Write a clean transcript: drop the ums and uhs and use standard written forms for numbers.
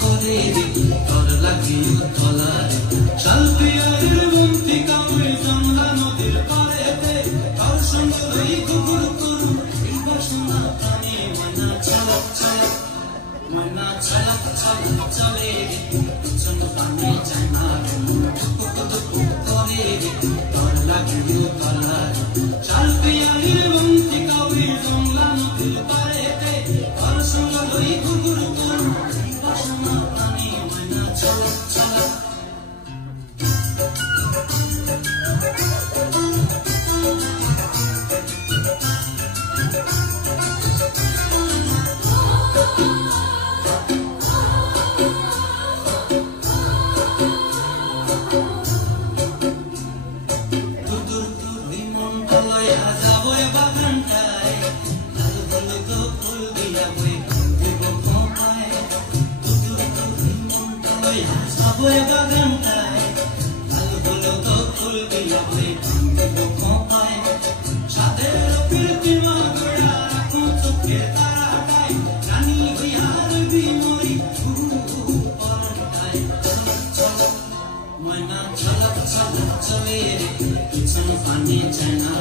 করে রে তোর লাগে তলারে শালপিয়ারের বন্তিকা ওই জমলা নদীর পাড়েতে তোর সঙ্গে ওই কুকুর করু এই বাসনা প্রাণে ময়না ছলক ছলক ময়না ছলক ছলক চলে রে পিছন পানে যায় না করে রে তোর লাগে তলারে শালপিয়ারের বন্তিকা ওই জমলা নদীর পাড়েতে তোর সঙ্গে ওই কুকুর করু এই বাসনা প্রাণে ময়না ছলক ছলক Chale, chale, chale, it's on funny channel.